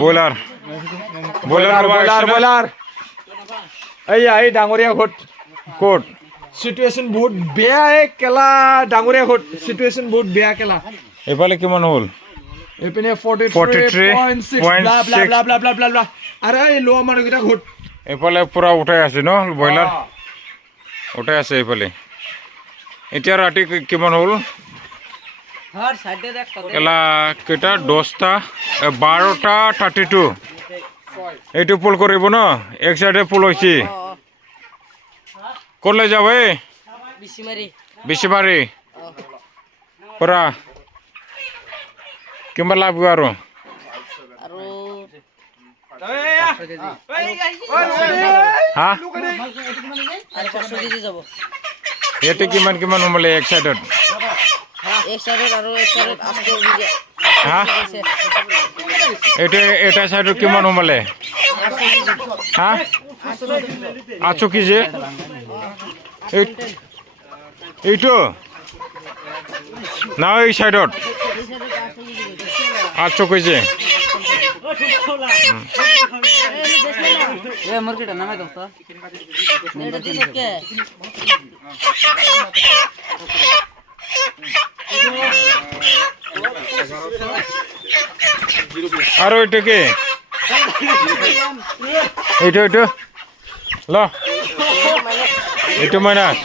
broiler broiler এই ডাঙৰীয়া ঘট ক'ত সিচুৱেশ্যন বহুত বেয়া কেলা ডাঙৰীয়া ঘট সিচুৱেশ্যন বহুত বেয়া কেলা এইফালে কিমান হ'ল এইপিনে 43.6 blah blah blah blah blah blah blah আরে এই লো মানুহকেইটা ঘট এইফালে পুৰা উঠাই আছে ন ব্ৰইলাৰ উঠাই আছে এইফালে এতিয়া ৰাতি কিমান হ'ল কেলা কেইটা 10টা 12টা 32 এইটো পুল কৰিব ন এক সাইডে পুল হৈছে ক'লৈ যাব এই বিচিমাৰি পৰা কিমান লাভ আৰু হা ইয়াতে কিমান কিমান সোমালে এক সাইডত হা এটা সাইডত কিমান সোমালে হা 800 কেজি এইটো না এই সাইডত 800 কেজি আৰু এইটো কি এইটো ল এইটো মাইনাছ